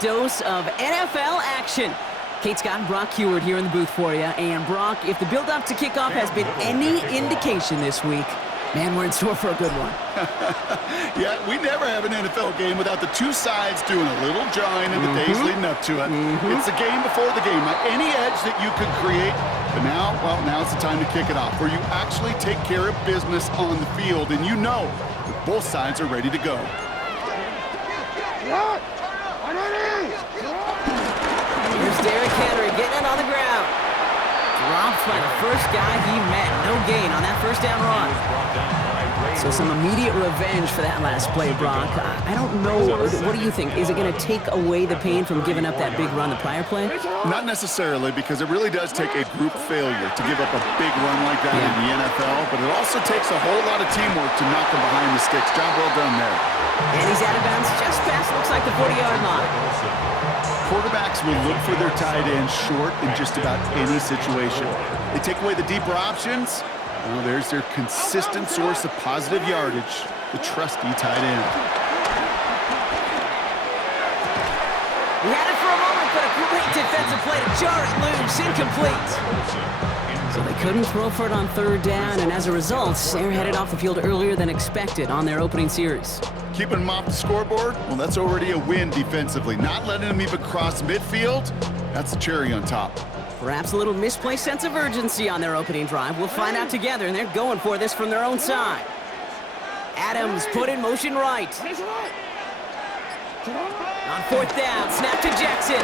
dose of NFL action. Kate Scott and Brock Heward here in the booth for you. And Brock, if the build-up to kickoff has been any indication this week, man, we're in store for a good one. Yeah, we never have an NFL game without the two sides doing a little jawing in the days leading up to it. It's the game before the game. Any edge that you could create, but now, well, now's the time to kick it off, where you actually take care of business on the field, and you know that both sides are ready to go. Here's Derrick Henry getting it on the ground. Dropped by the first guy he met. No gain on that first down run. So some immediate revenge for that last play, Brock. I don't know. What do you think? Is it going to take away the pain from giving up that big run the prior play? Not necessarily, because it really does take a group failure to give up a big run like that in the NFL, but it also takes a whole lot of teamwork to knock them behind the sticks. Job well done there. And he's out of bounds just past, looks like the 40-yard line. Quarterbacks will look for their tight end short in just about any situation. They take away the deeper options. Well, there's their consistent source of positive yardage, the trusty tight end. He had it for a moment, but a great defensive play to jar it loose, incomplete. So they couldn't throw for it on third down, and as a result, they're headed off the field earlier than expected on their opening series. Keeping them off the scoreboard, well, that's already a win defensively. Not letting them even cross midfield, that's the cherry on top. Perhaps a little misplaced sense of urgency on their opening drive. We'll find out together, and they're going for this from their own side. Adams put in motion right. On fourth down, snap to Jackson.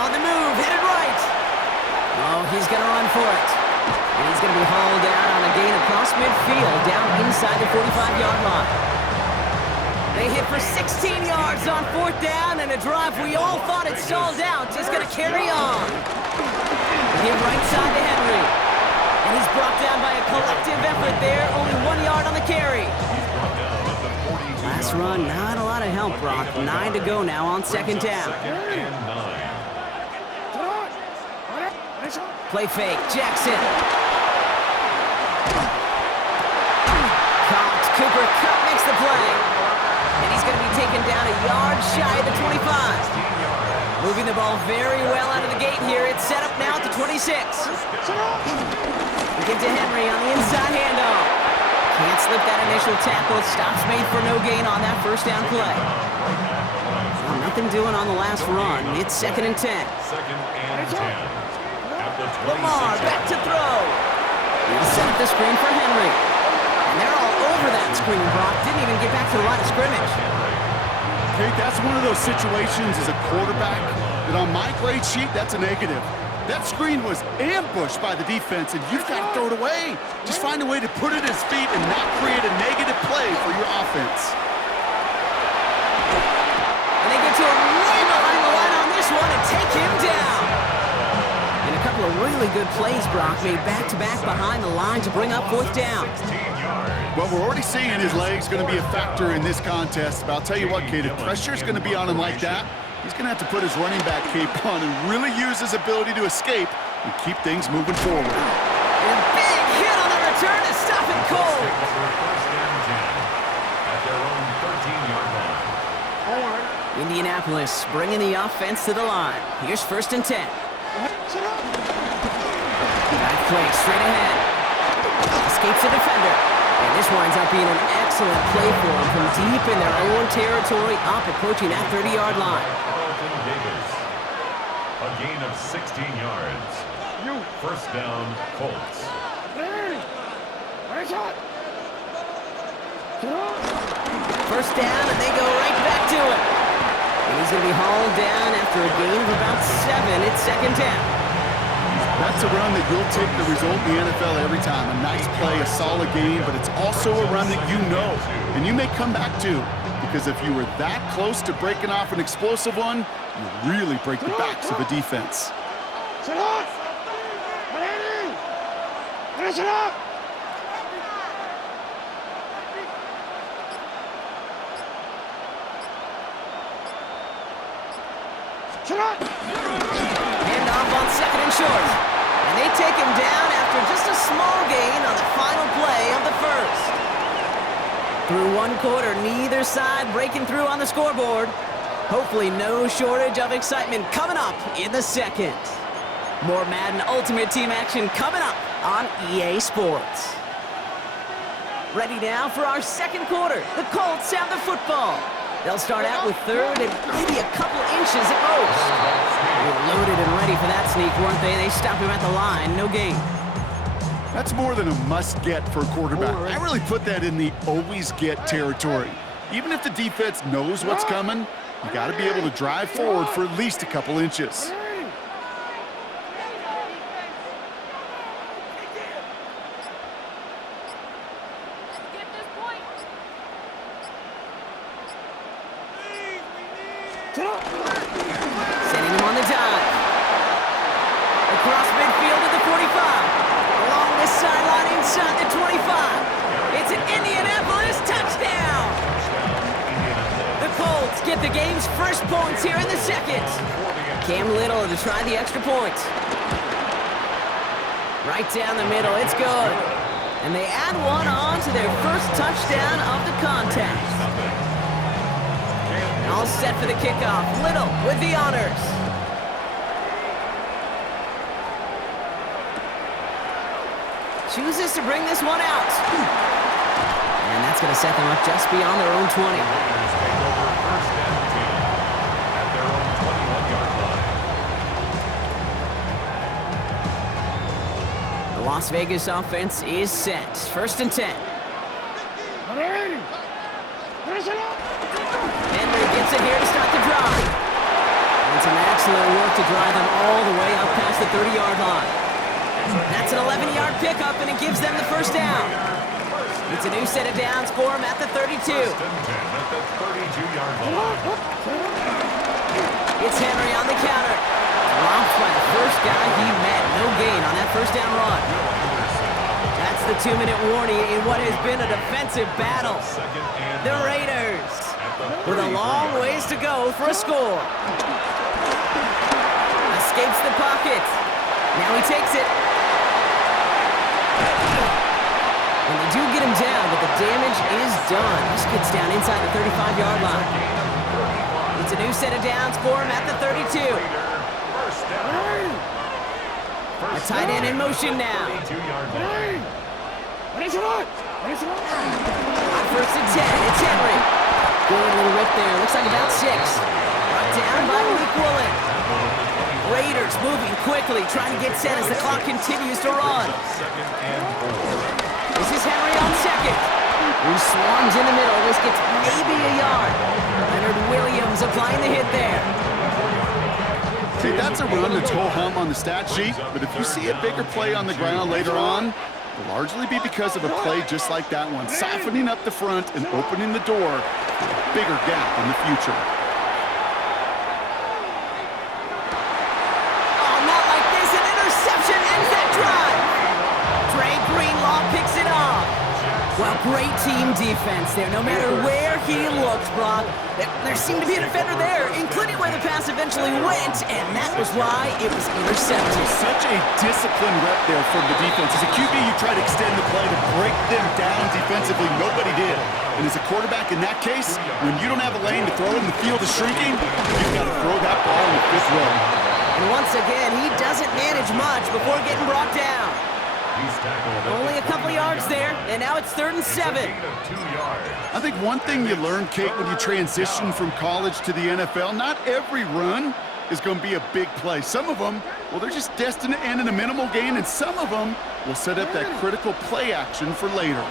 On the move, headed right. Oh, he's going to run for it. And he's going to be hauled down on a gain across midfield, down inside the 45-yard line. They hit for 16 yards on fourth down, and a drive we all thought it stalled out is going to carry on. Hit right side to Henry. And he's brought down by a collective effort there, only 1 yard on the carry. Last run, not a lot of help, Brock. 9 to go now on second down. Play fake, Jackson. Caught, Cooper Kupp makes the play. And he's going to be taken down a yard shy of the 25. Moving the ball very well out of the gate here. It's set up now at the 26. We get to Henry on the inside handoff. Can't slip that initial tackle. Stops made for no gain on that first down play. Well, nothing doing on the last run. It's 2nd and 10. Lamar back to throw. He'll set up the screen for Henry. And they're all over that screen, Brock. Didn't even get back to the line of scrimmage. Kate, that's one of those situations as a quarterback that on my grade sheet, that's a negative. That screen was ambushed by the defense, and you've got to throw it away. Just find a way to put it at his feet and not create a negative play for your offense. And they get to him way behind the line on this one and take him down. And a couple of really good plays, Brock, made back-to-back behind the line to bring up fourth down. Well, we're already seeing his legs going to be a factor in this contest. But I'll tell you what, Kate, if pressure's going to be on him like that, he's going to have to put his running back cape on and really use his ability to escape and keep things moving forward. And a big hit on the return to stop it cold. Indianapolis bringing the offense to the line. Here's 1st and 10. Back play straight ahead. Escapes the defender. And this winds up being an excellent play for them from deep in their own territory, up approaching that 30-yard line. A gain of 16 yards. First down, Colts. First down, and they go right back to it. And he's going to be hauled down after a gain of about 7. It's 2nd down. That's a run that you'll take the result in the NFL every time. A nice play, a solid game, but it's also a run that you know and you may come back to, because if you were that close to breaking off an explosive one, you really break the backs of a defense. Handoff on 2nd and short. And they take him down after just a small gain on the final play of the first. Through one quarter, neither side breaking through on the scoreboard. Hopefully no shortage of excitement coming up in the second. More Madden Ultimate Team action coming up on EA Sports. Ready now for our second quarter. The Colts have the football. They'll start out with third and maybe a couple inches at most. They were loaded and ready for that sneak, weren't they? They stopped him at the line. No gain. That's more than a must-get for a quarterback. I really put that in the always-get territory. Even if the defense knows what's coming, you got to be able to drive forward for at least a couple inches. Sending him on the dive. Across midfield at the 45. Along this sideline inside the 25. It's an Indianapolis touchdown. The Colts get the game's first points here in the second. Cam Little to try the extra point. Right down the middle, it's good. And they add one on to their first touchdown of the contest. All set for the kickoff. Little with the honors. Chooses to bring this one out. And that's going to set them up just beyond their own 20. Take over first down team at their own 21-yard line. The Las Vegas offense is set. First and 10. Henry gets it here to start the drive. And some excellent work to drive them all the way up past the 30-yard line. That's an 11-yard pickup, and it gives them the first down. It's a new set of downs for them at the 32. First and 10 at the 32-yard line. It's Henry on the counter. Dropped by the first guy he met. No gain on that first down run. That's the 2-minute warning in what has been a defensive battle. The Raiders with a long ways to go for a score. Escapes the pocket. Now he takes it. And they do get him down, but the damage is done. This gets down inside the 35-yard line. It's a new set of downs for him at the 32. A tight end in motion now. On first and 10, it's Henry. Good little rip there. Looks like about 6. Brought down by Malik Woolen. Raiders moving quickly, trying to get set as the clock continues to run. This is Henry on second. He swarms in the middle. This gets maybe a yard. Leonard Williams applying the hit there. See, that's a run that's ho-hum on the stat sheet, but if you see a bigger play on the ground later on, it'll largely be because of a play just like that one, softening up the front and opening the door for a bigger gap in the future. Oh, not like this. An interception ends that drive. Dre Greenlaw picks it off. Well, great team defense there. No matter where he looked, Brock, there seemed to be a defender there, including where the pass eventually went, and that was why it was intercepted. Such a disciplined rep there from the defense. As a QB, you try to extend the play to break them down defensively. Nobody did. And as a quarterback in that case, when you don't have a lane to throw and the field is shrinking, you've got to throw that ball in the fifth row. And once again, he doesn't manage much before getting brought down. Only a couple yards there, and now it's 3rd and 7. I think one thing you learn, Kate, when you transition from college to the NFL, not every run is going to be a big play. Some of them, well, they're just destined to end in a minimal gain, and some of them will set up that critical play action for later.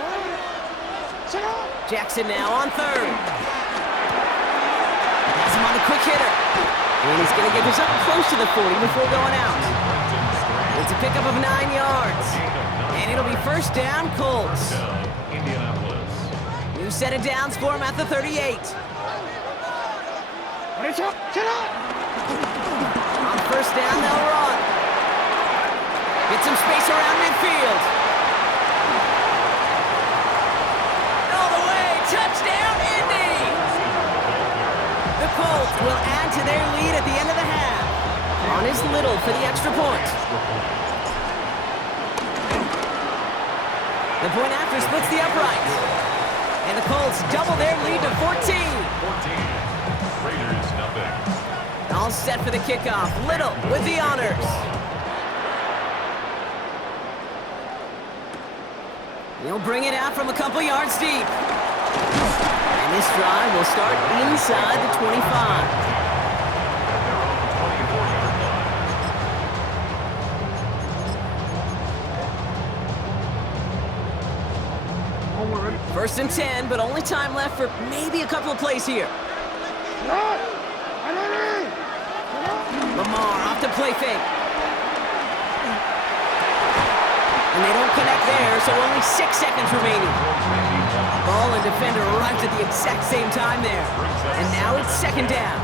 Jackson now on 3rd. Pass him on the quick hitter. And he's going to get this up close to the 40 before going out. It's a pickup of 9 yards. And it'll be first down, Colts. New set of downs for him at the 38. On first down, they'll run. Get some space around midfield. All the way, touchdown, Indy! The Colts will add to their lead at the end of the half. On is Little for the extra point. The point after splits the upright. And the Colts double their lead to 14. Raiders nothing. All set for the kickoff. Little with the honors. He'll bring it out from a couple yards deep. And this drive will start inside the 25. First and 10, but only time left for maybe a couple of plays here. Lamar off the play fake. And they don't connect there, so only 6 seconds remaining. Ball and defender arrived at the exact same time there. And now it's second down.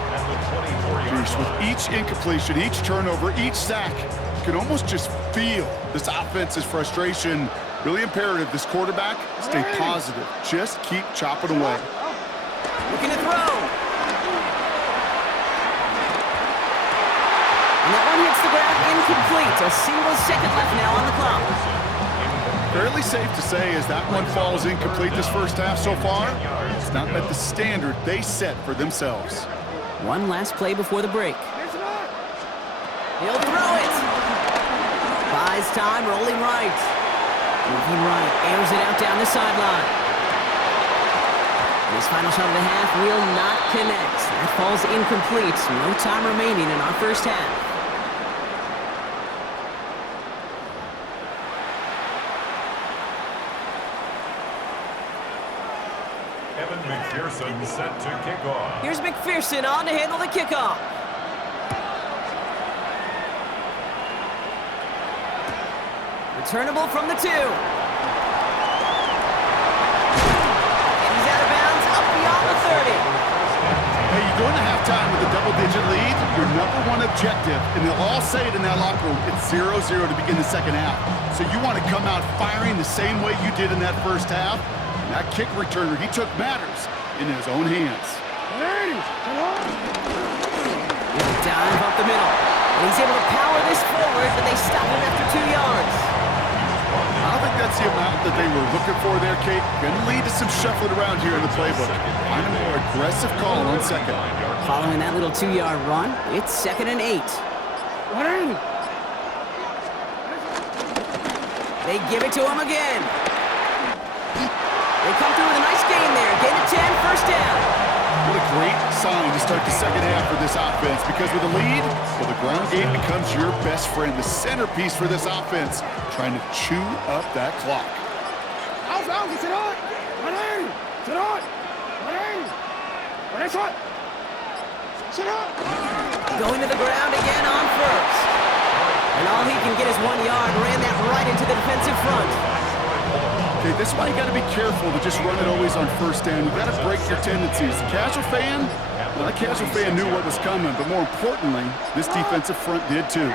Bruce, with each incompletion, each turnover, each sack, you can almost just feel this offense's frustration. Really imperative, this quarterback, stay positive. Just keep chopping away. Looking to throw. And that one hits the ground incomplete. A single second left now on the clock. Fairly safe to say as that one falls incomplete this first half so far, it's not met the standard they set for themselves. One last play before the break. He'll throw it. Buys time, rolling right. Moving right, airs it out down the sideline. This final shot of the half will not connect. That falls incomplete. No time remaining in our first half. Evan McPherson set to kick off. Here's McPherson on to handle the kickoff. Returnable from the 2. And he's out of bounds up beyond the 30. Hey, you go into halftime with a double-digit lead, your #1 objective, and they'll all say it in that locker room, it's 0-0 to begin the second half. So you want to come out firing the same way you did in that first half. And that kick returner, he took matters in his own hands. Dive up the middle. And he's able to power this forward, but they stop him after 2 yards. I don't think that's the amount that they were looking for there, Kate. Going to lead to some shuffling around here in the playbook. Find a more aggressive call on second. Following that little 2-yard run, it's 2nd and 8. They give it to him again. They come through with a nice gain there. Gain of 10, first down. What a great sign to start the second half for this offense, because with a lead, well, the ground game becomes your best friend, the centerpiece for this offense, trying to chew up that clock. Going to the ground again on first. And all he can get is 1 yard. Ran that right into the defensive front. Okay, this is why you got to be careful to just run it always on first down. You got to break your tendencies. The casual fan, well, that casual fan knew what was coming, but more importantly, this defensive front did too.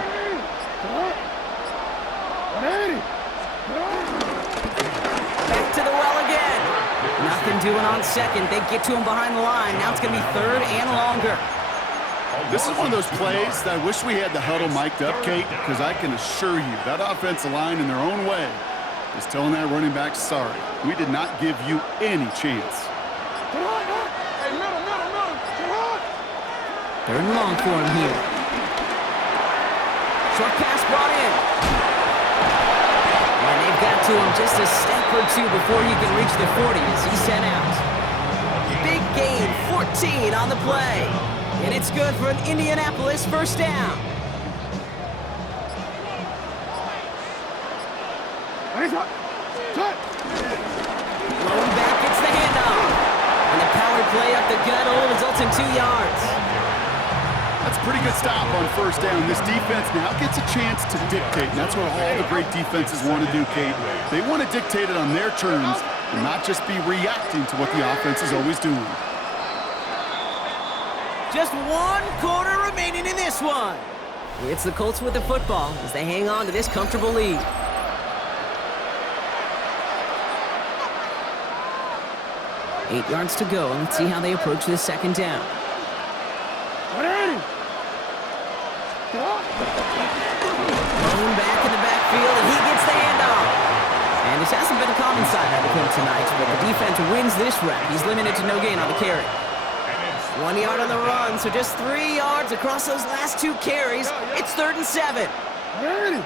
Back to the well again. Nothing doing on second. They get to him behind the line. Now it's going to be 3rd and longer. This is one of those plays that I wish we had the huddle mic'd up, Kate, because I can assure you that offensive line in their own way is telling that running back, sorry, we did not give you any chance. 3rd and long for him here. Short pass brought in. And they've got to him just a step or two before he can reach the 40 as he's sent out. Big gain, 14 on the play. And it's good for an Indianapolis first down. Blown back, gets the handoff. And the power play up the gut results in 2 yards. That's a pretty good stop on first down. This defense now gets a chance to dictate. And that's what all the great defenses want to do, Kate. They want to dictate it on their terms and not just be reacting to what the offense is always doing. Just 1 quarter remaining in this one. It's the Colts with the football as they hang on to this comfortable lead. Eight yards to go, and let's see how they approach this second down. Thrown back in the backfield, and he gets the handoff. And this hasn't been a common side out of him tonight, but the defense wins this round. He's limited to no gain on the carry. And it's 1 yard on the run, so just 3 yards across those last 2 carries. It's 3rd and 7. Ready.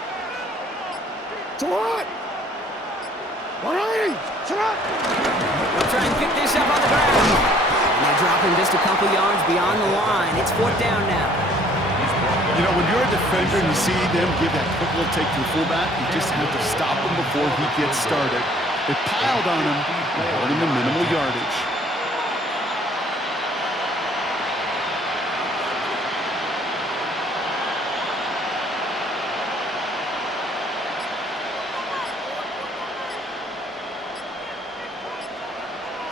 We'll try and pick this up on the ground. And they drop him just a couple yards beyond the line. It's 4th down now. You know, when you're a defender and you see them give that quick little take to the fullback, you just have to stop him before he gets started. They piled on him and held him to minimal yardage.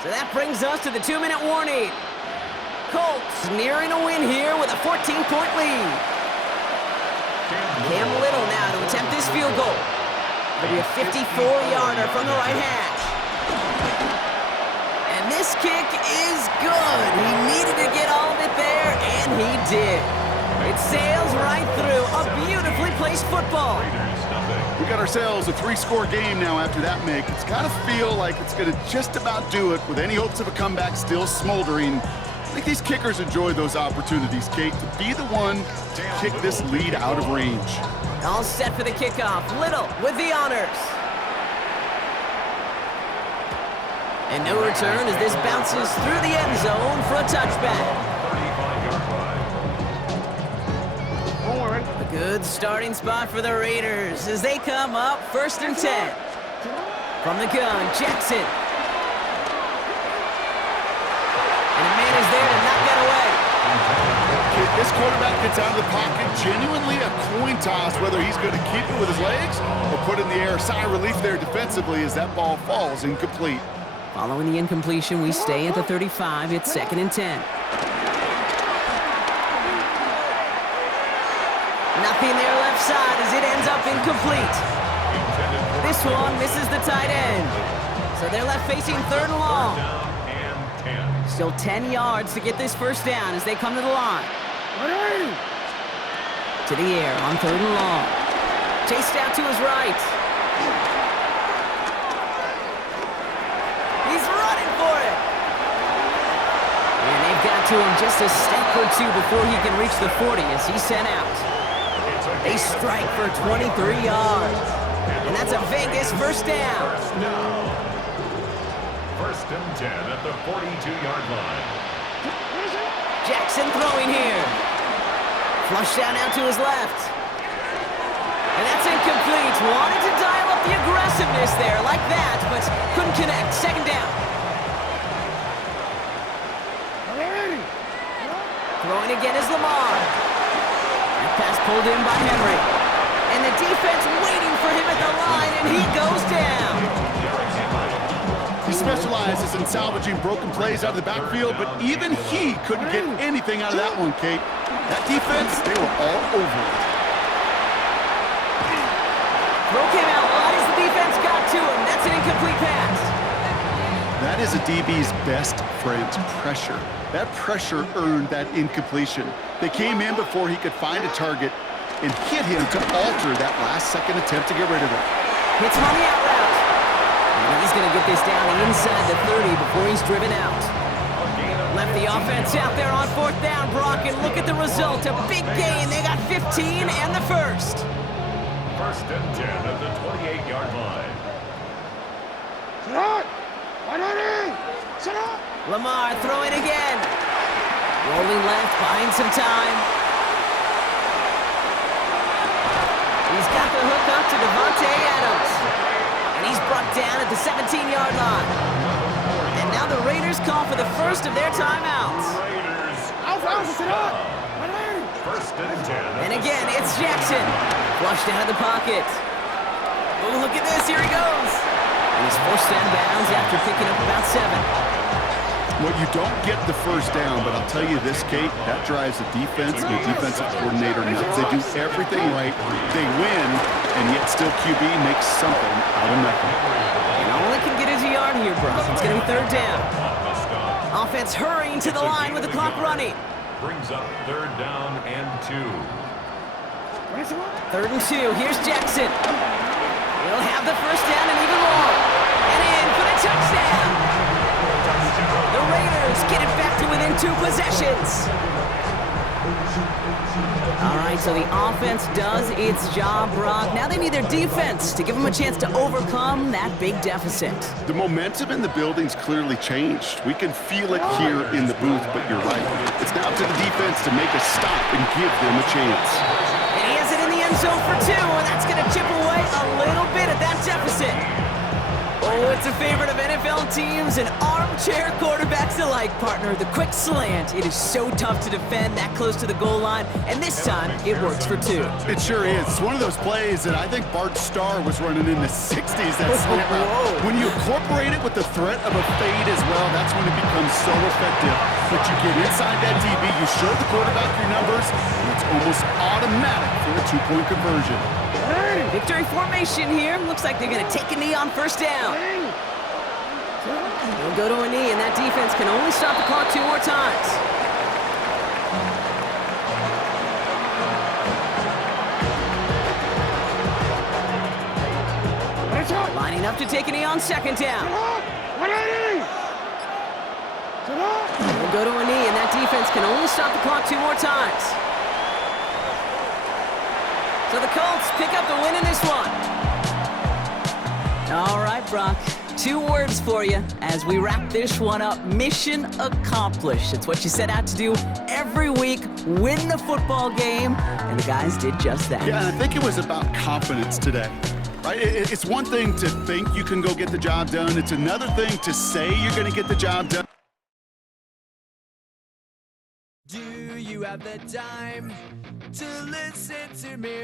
So that brings us to the 2-minute warning. Colts nearing a win here with a 14-point lead. Cam Little now to attempt this field goal. It'll be a 54-yarder from the right hash. And this kick is good. He needed to get all of it there, and he did. It sails right through. A beautifully placed football. We got ourselves a 3-score game now after that make. It's got to feel like it's going to just about do it with any hopes of a comeback still smoldering. I think these kickers enjoy those opportunities, Kate, to be the one to kick this lead out of range. All set for the kickoff. Little with the honors. And no return as this bounces through the end zone for a touchback. A good starting spot for the Raiders as they come up 1st and 10. From the gun, Jackson. And a man is there to knock that away. This quarterback gets out of the pocket, genuinely a coin toss whether he's going to keep it with his legs or put it in the air. Sigh of relief there defensively as that ball falls incomplete. Following the incompletion, we stay at the 35. It's 2nd and 10. Nothing there left side as it ends up incomplete. This one misses the tight end. So they're left facing 3rd and long. Still 10 yards to get this 1st down as they come to the line. To the air on 3rd and long. Chased out to his right. He's running for it. And they've got to him just a step or 2 before he can reach the 40 as he's sent out. They strike for 23 yards. And that's a Vegas 1st down. 1st and 10 at the 42-yard line. Jackson throwing here. Flush down out to his left. And that's incomplete. Wanted to dial up the aggressiveness there like that, but couldn't connect. 2nd down. Throwing again is Lamar. That pass pulled in by Henry. And the defense waiting for him at the line, and he goes down. He specializes in salvaging broken plays out of the backfield, but even he couldn't get anything out of that one, Kate. That defense, they were all over it. Throw came out wide as the defense got to him. That's an incomplete pass. That is a DB's best friend, pressure. That pressure earned that incompletion. They came in before he could find a target and hit him to alter that last-second attempt to get rid of it. Hits him on the out route. And he's going to get this down inside the 30 before he's driven out. Left the offense out there on 4th down, Brock, and look at the result. A big gain. They got 15 and the 1st. 1st and 10 at the 28-yard line. Lamar throwing again. Rolling left, buying some time. He's got the hook up to Devontae Adams. And he's brought down at the 17-yard line. And now the Raiders call for the 1st of their timeouts. First and 10. And again, it's Jackson. Flushed out of the pocket. Oh, look at this. Here he goes. And he's forced out of bounds after picking up about 7. Well, you don't get the 1st down, but I'll tell you this, Kate, that drives the defense and the defensive coordinator nuts. They do everything right. They win, and yet still QB makes something out of nothing. And all it can get is a yard here, Brock. It's going to be 3rd down. Offense hurrying to the line with the clock running. Brings up 3rd down and 2. 3rd and 2. Here's Jackson. He'll have the 1st down and even more. And in for the touchdown. The Raiders get it back to within 2 possessions. All right, so the offense does its job, Brock. Now they need their defense to give them a chance to overcome that big deficit. The momentum in the building's clearly changed. We can feel it here in the booth, but you're right. It's now up to the defense to make a stop and give them a chance. And he has it in the end zone for 2, and that's going to chip away a little bit at that deficit. Oh, it's a favorite of NFL teams and armchair quarterbacks alike, partner. The quick slant. It is so tough to defend that close to the goal line, and this time it works for 2. It sure is. It's one of those plays that I think Bart Starr was running in the 60s, that slant route. When you incorporate it with the threat of a fade as well, that's when it becomes so effective. But you get inside that DB, you show the quarterback your numbers, and it's almost automatic for a 2-point conversion. Victory formation here. Looks like they're going to take a knee on first down. They'll go to a knee, and that defense can only stop the clock 2 more times. Lining up to take a knee on second down. They'll go to a knee, and that defense can only stop the clock 2 more times. So the Colts pick up the win in this one. All right, Brock. 2 words for you as we wrap this one up. Mission accomplished. It's what you set out to do every week, win the football game, and the guys did just that. Yeah, and I think it was about confidence today. Right? It's one thing to think you can go get the job done. It's another thing to say you're going to get the job done. Do you have the time to listen to me?